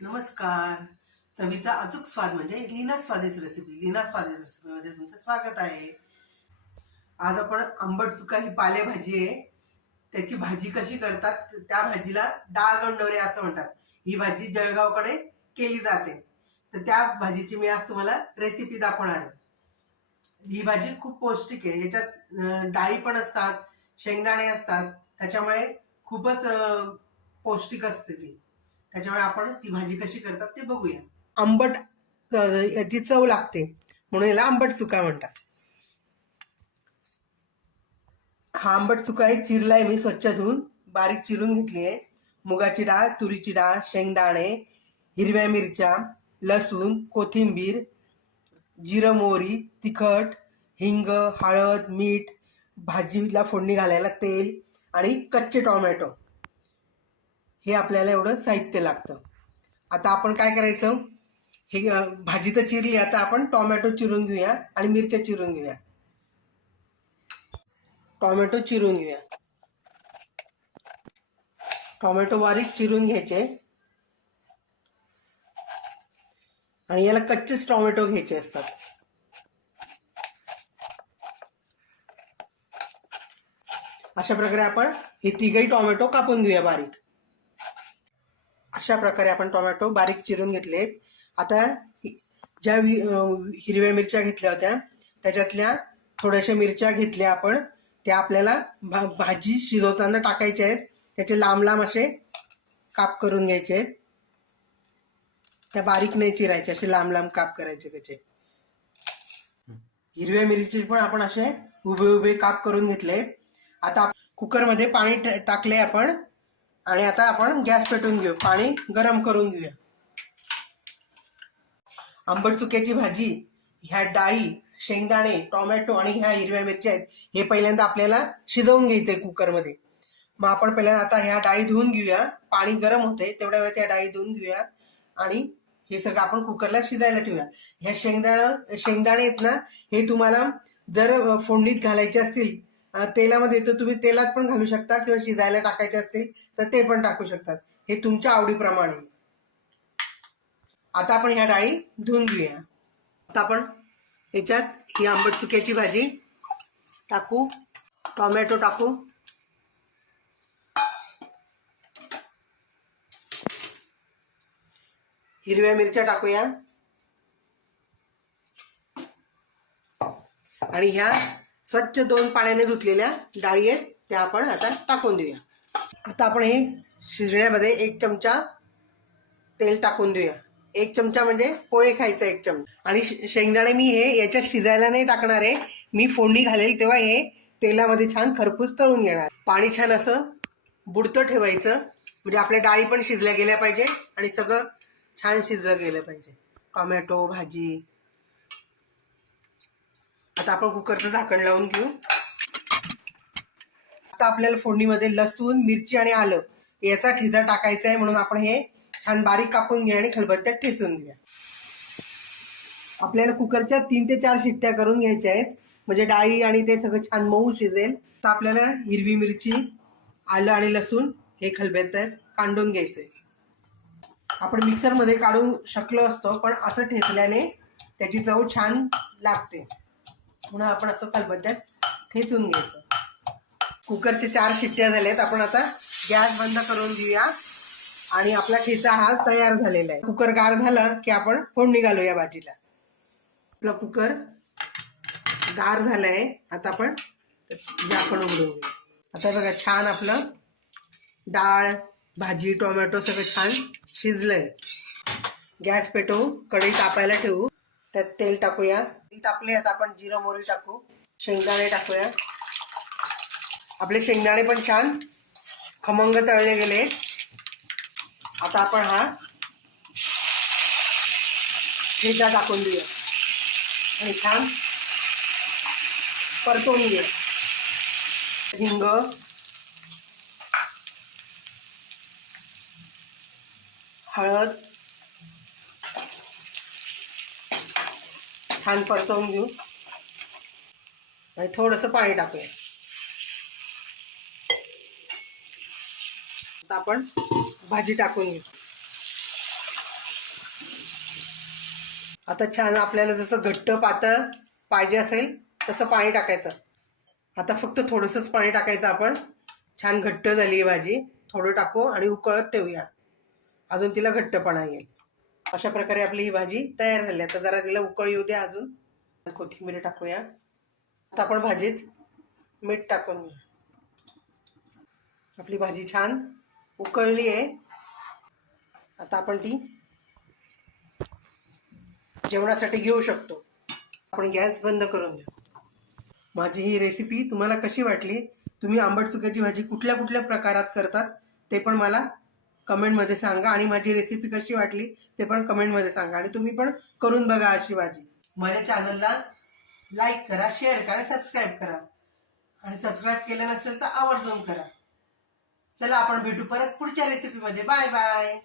नमस्कार. चवीचा अचूक स्वाद म्हणजे लीना स्वादिष्ट रेसिपी. लीना स्वादिष्ट रेसिपीमध्ये तुमचं स्वागत आहे. आज आपण आंबट चुका ही पालेभाजी आहे. त्याची भाजी कशी करतात, त्या भाजीला डाळ गंडोरे असं म्हणतात. ही भाजी जळगावकडे केली जाते. तर त्या भाजीची मी आज तुम्हाला रेसिपी दाखवणार आहे. ही भाजी खूप पौष्टिक आहे. याच्यात डाळी पण असतात, शेंगदाणे असतात, त्याच्यामुळे खूपच पौष्टिक असते ती. त्याच्यामुळे आपण ती भाजी कशी करतात ते बघूया. आंबट याची चव लागते म्हणून याला आंबट चुका म्हणतात. हा आंबट चुका आहे, चिरलाय मी स्वच्छ धुवून बारीक चिरून घेतली आहे. मुगाची डाळ, तुरीची डाळ, शेंगदाणे, हिरव्या मिरच्या, लसूण, कोथिंबीर, जिरं, मोहरी, तिखट, हिंग, हळद, मीठ, भाजीला फोडणी घालायला तेल आणि कच्चे टोमॅटो, हे आपल्याला एवढं साहित्य लागतं. आता आपण काय करायचं, हे भाजी तर चिरली, आता आपण टोमॅटो चिरून घेऊया आणि मिरच्या चिरून घेऊया. टोमॅटो चिरून घेऊया. टोमॅटो बारीक चिरून घ्यायचे आणि याला कच्चेच टोमॅटो घ्यायचे असतात. अशा प्रकारे आपण हे तिघही टोमॅटो कापून घेऊया बारीक. अशा प्रकारे आपण टोमॅटो बारीक चिरून घेतलेत. आता ज्या हिरव्या मिरच्या घेतल्या होत्या त्याच्यातल्या थोड्याशा मिरच्या घेतल्या आपण, त्या आपल्याला भाजी शिजवताना टाकायच्या आहेत. त्याचे लांब लांब असे काप करून घ्यायचे आहेत. त्या बारीक नाही चिरायचे, असे लांब लांब काप करायचे त्याचे. हिरव्या मिरची पण आपण असे उभे उभे काप करून घेतले. आता कुकरमध्ये पाणी टाकले आपण आणि आता आपण गॅस पेटवून घेऊ, पाणी गरम करून घेऊया. आंबट चुक्याची भाजी, ह्या डाळी, शेंगदाणे, टोमॅटो आणि ह्या हिरव्या मिरच्या आहेत, हे पहिल्यांदा आपल्याला शिजवून घ्यायचंय कुकरमध्ये. मग आपण पहिल्यांदा आता ह्या डाळी धुवून घेऊया. पाणी गरम होते तेवढ्या वेळ त्या डाळी धुवून घेऊया आणि हे सगळं आपण कुकरला शिजायला ठेवूया. ह्या शेंगदाणे आहेत ना, हे तुम्हाला जर फोडणीत घालायचे असतील तेलामध्ये, तर तुम्ही तेलात पण घालू शकता किंवा शिजायला टाकायचे असतील तर ते पण टाकू शकतात. हे तुमच्या आवडीप्रमाणे. आता आपण ह्या डाळी धुवून घेऊया. आता आपण ह्याच्यात ही आंबट चुक्याची भाजी टाकू, टोमॅटो टाकू, हिरव्या मिरच्या टाकूया आणि ह्या स्वच्छ 2 पाण्याने धुतलेल्या डाळी आहेत त्या आपण आता टाकून देऊया. आता आपण हे शिजण्यामध्ये 1 चमचा तेल टाकून देऊया. 1 चमचा म्हणजे पोहे खायचा 1 चमचा. आणि शेंगदाणे मी हे याच्यात शिजायला नाही टाकणार आहे, मी फोडणी घालेल तेव्हा हे तेलामध्ये छान खरपूस तळून घेणार. पाणी छान असं बुडतं ठेवायचं, म्हणजे आपल्या डाळी पण शिजल्या गेल्या पाहिजे आणि सगळं छान शिजलं गेलं पाहिजे. टोमॅटो भाजी. आता आपण कुकरचं झाकण लावून घेऊ. आता आपल्याला फोडणीमध्ये लसूण, मिरची आणि आलं याचा ठेचा टाकायचा आहे, म्हणून आपण हे छान बारीक कापून घ्या आणि खलबत्त्यात ठेचून घ्या. आपल्याला कुकरच्या 3 ते 4 शिट्ट्या करून घ्यायच्या आहेत, म्हणजे डाळी आणि ते सगळं छान मऊ शिजेल. तर आपल्याला हिरवी मिरची, आलं आणि लसूण हे खलबत्त्यात काढून घ्यायचंय. आपण मिक्सरमध्ये काढू शकलो असतो, पण असं ठेचल्याने त्याची चव छान लागते, म्हणून आपण असं खलबत्त्यात ठेचून घ्यायचं. कुकरचे 4 शिट्ट्या झाल्यात. आपण आता गॅस बंद करून देऊया आणि आपला ठेचा हा तयार झालेला आहे. कुकर गार झाला की आपण फोडणी घालूया भाजीला. आपला कुकर गार झालाय. आता आपण झाकण उघडून घेऊ. आता बघा छान आपलं डाळ, भाजी, टोमॅटो सगळं छान शिजलंय. गॅस पेटवू, कढई तापायला ठेवू, त्यात तेल टाकूया. तेल तापले, आता आपण जिरं मोहरी टाकू, शेंगदाणे टाकूया. आपले शेंगदाणे पण छान खमंग तळले गेले. आता आपण हा ठेचा टाकून देऊया आणि छान परतवून घेऊया. हिंग, हळद छान परतवून घेऊ आणि थोडंसं पाणी टाकूया. आता आपण भाजी टाकून घेऊ. आता छान आपल्याला जसं घट्ट पातळ पाहिजे असेल तसं पाणी टाकायचं. आता फक्त थोडंसंच पाणी टाकायचं आपण. छान घट्ट झाली ही भाजी. थोडं टाकू आणि उकळत ठेवूया, अजून तिला घट्टपणा येईल. अशा प्रकारे आपली ही भाजी तयार झाली. आता जरा तिला उकळी येऊ द्या, अजून कोथिंबीर टाकूया. आता आपण भाजीत मीठ टाकून घेऊ. आपली भाजी छान उकळली आहे. आता आपण ती जेवणासाठी घेऊ शकतो. आपण गॅस बंद करून देऊ. माझी ही रेसिपी तुम्हाला कशी वाटली? तुम्ही आंबट चुक्याची भाजी कुठल्या कुठल्या प्रकारात करतात ते पण मला कमेंटमध्ये सांगा. आणि माझी रेसिपी कशी वाटली ते पण कमेंटमध्ये सांगा. आणि तुम्ही पण करून बघा अशी भाजी. माझ्या चॅनलला लाईक करा, शेअर करा, सबस्क्राईब करा. आणि सबस्क्राईब केलं नसेल तर आवर्जून करा. चला आपण भेटू परत पुढच्या रेसिपीमध्ये. Bye bye.